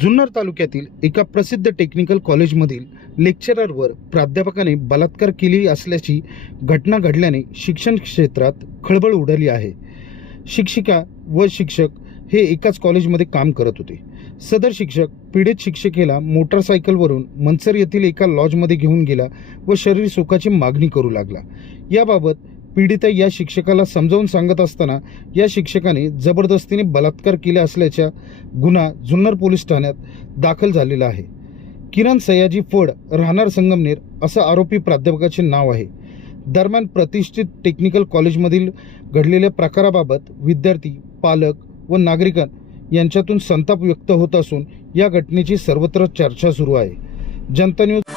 जुन्नर तालुक्यातील एका प्रसिद्ध टेक्निकल कॉलेजमधील लेक्चररवर प्राध्यापकाने बलात्कार केली असल्याची घटना घडल्याने शिक्षण क्षेत्रात खळबळ उडाली आहे. शिक्षिका व शिक्षक हे एकाच कॉलेजमध्ये काम करत होते. सदर शिक्षक पीडित शिक्षिकेला मोटरसायकलवरून मनसर येथील एका लॉजमध्ये घेऊन गेला व शरीर सुखाची मागणी करू लागला. याबाबत पीडिता या शिक्षकाला समजावून सांगत असताना या शिक्षकाने जबरदस्तीने बलात्कार केला असल्याच्या गुन्हा जुन्नर पोलीस ठाण्यात दाखल झालेला आहे. किरण सयाजी फड राहणार संगमनेर असं आरोपी प्राध्यापकाचे नाव आहे. दरम्यान प्रतिष्ठित टेक्निकल कॉलेजमधील घडलेल्या प्रकाराबाबत विद्यार्थी पालक व नागरिकां यांच्यातून संताप व्यक्त होत असून या घटनेची सर्वत्र चर्चा सुरू आहे. जनता न्यूज